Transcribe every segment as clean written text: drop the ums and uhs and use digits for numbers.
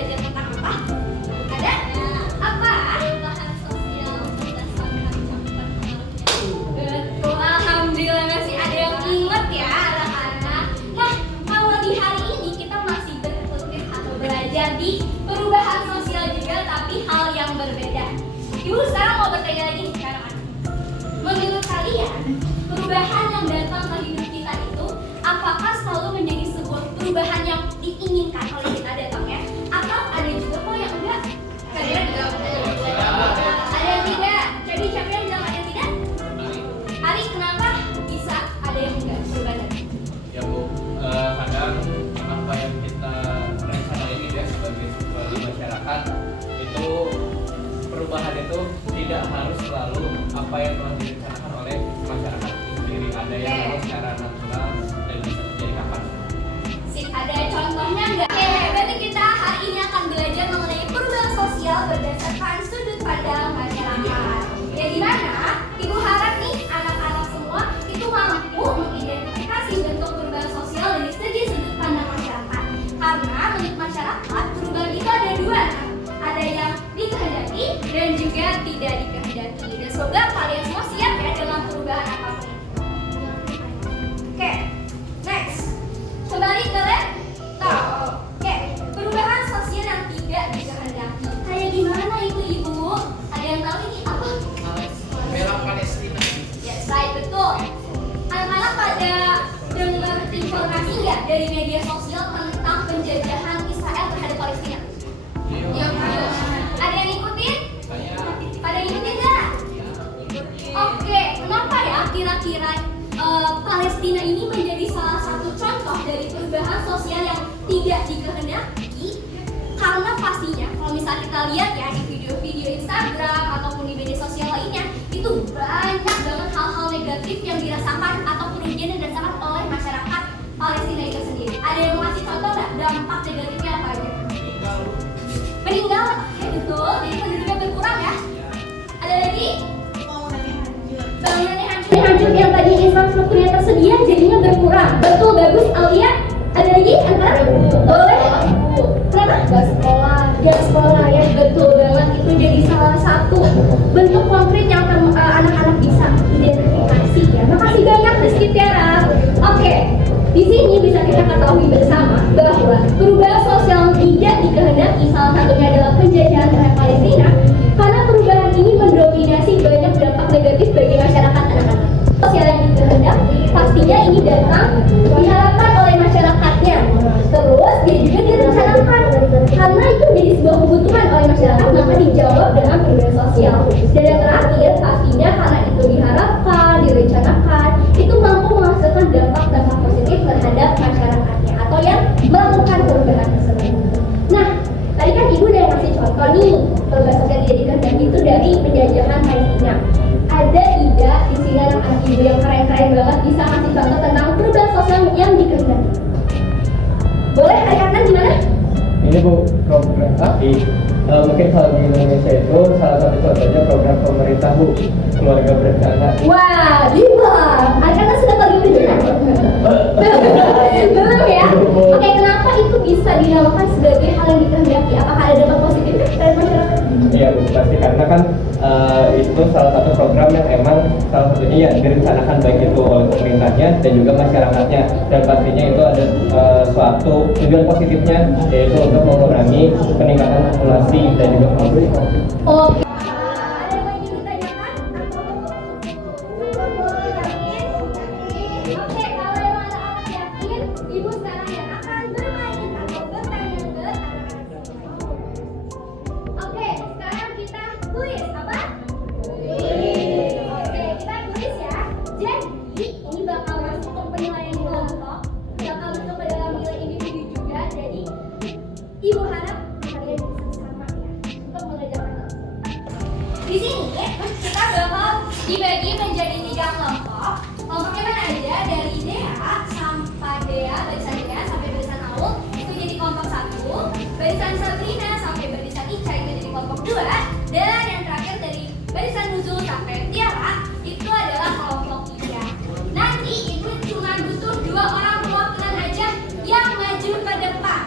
belajar tentang apa? Ada? Apa? Perubahan sosial berdasarkan campuran pengaruhnya. Betul, alhamdulillah masih ada yang inget ya anak-anak. Nah, kalau di hari ini kita masih berkutik atau belajar di perubahan sosial juga, tapi hal yang berbeda. Ibu sekarang mau bertanya lagi nih ke anak-anak. Menurut kalian, perubahan yang datang ke hidup kita itu apakah selalu menjadi sebuah perubahan yang diinginkan oleh kita datangnya? Atau ada juga kok yang enggak? Kalian enggak? Ada yang tidak? Jadi siapa yang bilang ada yang tidak? Ari, kenapa bisa ada yang enggak perubahan? Ya Bu, kadang apa yang kita rencanain ya sebagai masyarakat itu perubahan itu tidak harus selalu apa yang telah direncanakan oleh masyarakat itu sendiri. Ada yang memang secara natural dan bisa terjadi kapan. Sip, ada contohnya enggak? Oke, berarti kita hari ini akan belajar mengenai perubahan sosial berdasarkan sudut pandang masyarakat. Ya dimana Ibu harap nih anak-anak semua itu mampu mengidentifikasi bentuk perubahan sosial dari segi sudut pandang masyarakat. Karena menurut masyarakat perubahan itu ada dua, ada yang dikehendaki dan juga tidak dikehendaki. Dan semoga kalian semua siap ya dengan perubahan apapun itu. Oke, next. Kembali ke laptop. Oke, perubahan sosial yang tidak dikehendaki. Kayak gimana itu Ibu? Ada yang tahu ini apa? Bela Palestina. Yes, right, betul. Anak-anak pada dengar informasi nggak dari media sosial tentang penjajahan Israel terhadap Palestina? Iya. Ada yang ngikutin? Saya Pada ngikutin nggak? Oke, kenapa ya kira-kira Palestina ini menjadi salah satu contoh dari perubahan sosial yang tidak dikehendaki? Karena pastinya kalau misalnya kita lihat ya di video-video Instagram ataupun di media sosial lainnya, itu banyak banget hal-hal negatif yang dirasakan atau kerugian yang dirasakan oleh masyarakat Palestina itu sendiri. Ada yang mau kasih contoh nggak dampak negatifnya apa aja? Meninggal, oke betul. Jadi penduduknya berkurang ya. Ada lagi? Bangunannya hancur yang tadi infrastrukturnya tersedia jadinya berkurang. Betul, bagus. Alia, ada lagi? Antar? Boleh? Kenapa? Gak sekolah ya, betul banget. Itu jadi salah satu bentuk konkret yang anak-anak bisa identifikasi ya. Makasih banyak Rizky Tiara. Oke, di sini bisa kita ketahui bersama bahwa perubahan sosial tidak dikehendaki salah satunya adalah penjajahan terhadap Palestina, karena perubahan ini mendominasi banyak dampak negatif bagi masyarakat anak-anak. Sosial yang dikehendaki pastinya ini datang diharapkan oleh masyarakatnya, terus dia juga direncanakan karena itu menjadi sebuah kebutuhan oleh masyarakat, maka dijawab dengan perubahan sosial. Dan yang terakhir pastinya karena itu diharapkan, direncanakan, itu mampu menghasilkan dampak-dampak positif terhadap masyarakatnya atau yang melakukan perubahan tersebut. Nah, tadi kan Ibu udah ngasih contoh nih perubahan sosial yang dikehendaki itu dari penjajahan Palestina. Ada tidak di sini anak-anak Ibu yang keren-keren banget bisa ngasih contoh tentang perubahan sosial yang dikehendaki? Boleh, adik-adik gimana? ini Bu, program mungkin kalau di Indonesia itu salah satu contohnya program pemerintah Bu, keluarga berencana. Wah, gila. Adik-adik sudah tahu itu juga? Belum ya? Oke, kenapa itu bisa dinamakan sebagai hal yang dikehendaki? Apakah ada dampak positifnya terhadap masyarakat? Iya Bu, pasti karena kan itu salah satu program yang emang salah satunya ya direncanakan baik itu oleh pemerintahnya dan juga masyarakatnya, dan pastinya itu ada suatu tujuan positifnya yaitu untuk mengurangi peningkatan populasi dan juga konflik. Oke. Ada yang ingin ditanyakan? Yakin? Oke, kalau memang anak-anak yakin, Ibu sekarang yang akan bermain atau bertanya ke anak-anak semua. Oke, sekarang kita kuis. Apa? Kuis. Oke, kita kuis ya. Jadi, ini bakal masuk ke penilaian kelompok, bakal masuk ke dalam nilai individu juga. Jadi, Ibu harap kalian bisa sama ya untuk mengerjakan hal tersebut. Di sini kita bakal dibagi menjadi 3 kelompok. Kelompoknya mana aja? Dari Dea sampai Dea, barisan Dea sampai barisan Aul itu jadi kelompok 1. Barisan Sabrina sampai barisan Ica itu jadi kelompok 2. Dan yang terakhir dari barisan Nuzul sampai Tiara itu adalah kelompok 3. Nanti Ibu cuma butuh 2 orang perwakilan aja yang maju ke depan.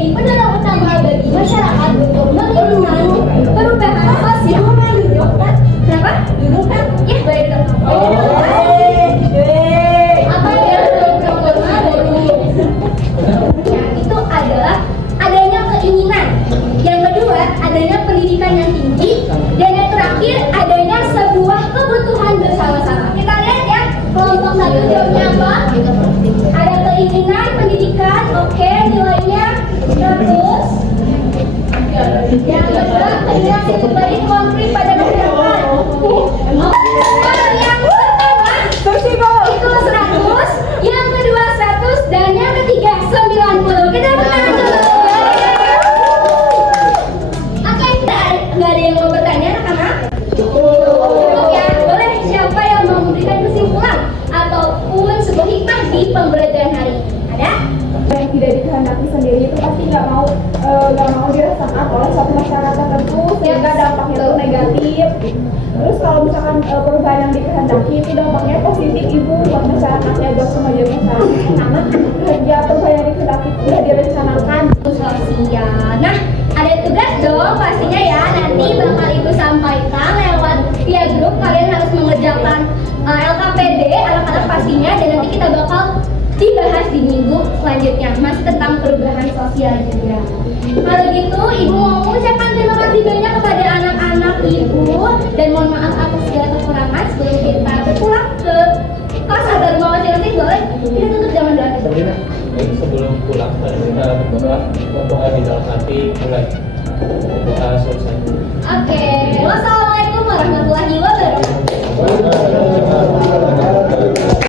menjadi pendorong utama bagi masyarakat untuk menginginkan perubahan sosial. Kenapa? Dulu kan? Ya, boleh dong. Apa yang ya, itu adalah adanya keinginan. Yang kedua, adanya pendidikan yang tinggi. Dan yang terakhir, adanya sebuah kebutuhan bersama-sama. Kita lihat ya, kelompok satu jawabnya apa? Ada keinginan, pendidikan, oke, nilainya 100. Yang kedua, keinginan untuk balik konkret pada masyarakat. Yang pertama, itu 100. Yang kedua 100. Dan yang ketiga 90. Kita bertanya dulu. Oke, nggak ada yang mau bertanya anak-anak? Cukup ya, boleh. Siapa yang mau memberikan kesimpulan ataupun sebuah hikmah di pembelajaran hari ini? Ada? Yang tidak dikehendaki sendiri itu pasti nggak mau dirasakan oleh suatu masyarakat tertentu sehingga dampaknya itu negatif. Terus kalau misalkan perubahan yang dikehendaki itu dampaknya positif ibu buat masyarakatnya, buat kemajuan masyarakat karena kerja perubahan yang dikehendaki sudah direncanakan. Sosial. Nah, ada tugas dong pastinya ya. Nanti bakal ibu sampaikan lewat via grup. Kalian harus mengerjakan LKPD anak-anak pastinya, dan nanti kita bakal dibahas di minggu selanjutnya masih tentang perubahan sosial juga. Kalau gitu, ibu mau mengucapkan terima kasih banyak kepada anak-anak ibu dan mohon maaf atas segala kekurangan. Sebelum kita berpulang ke kelas atau rumah masing-masing, boleh kita tutup zaman doa. Sabrina, sebelum pulang mari kita berdoa di dalam hati mulai doa selesai. Oke.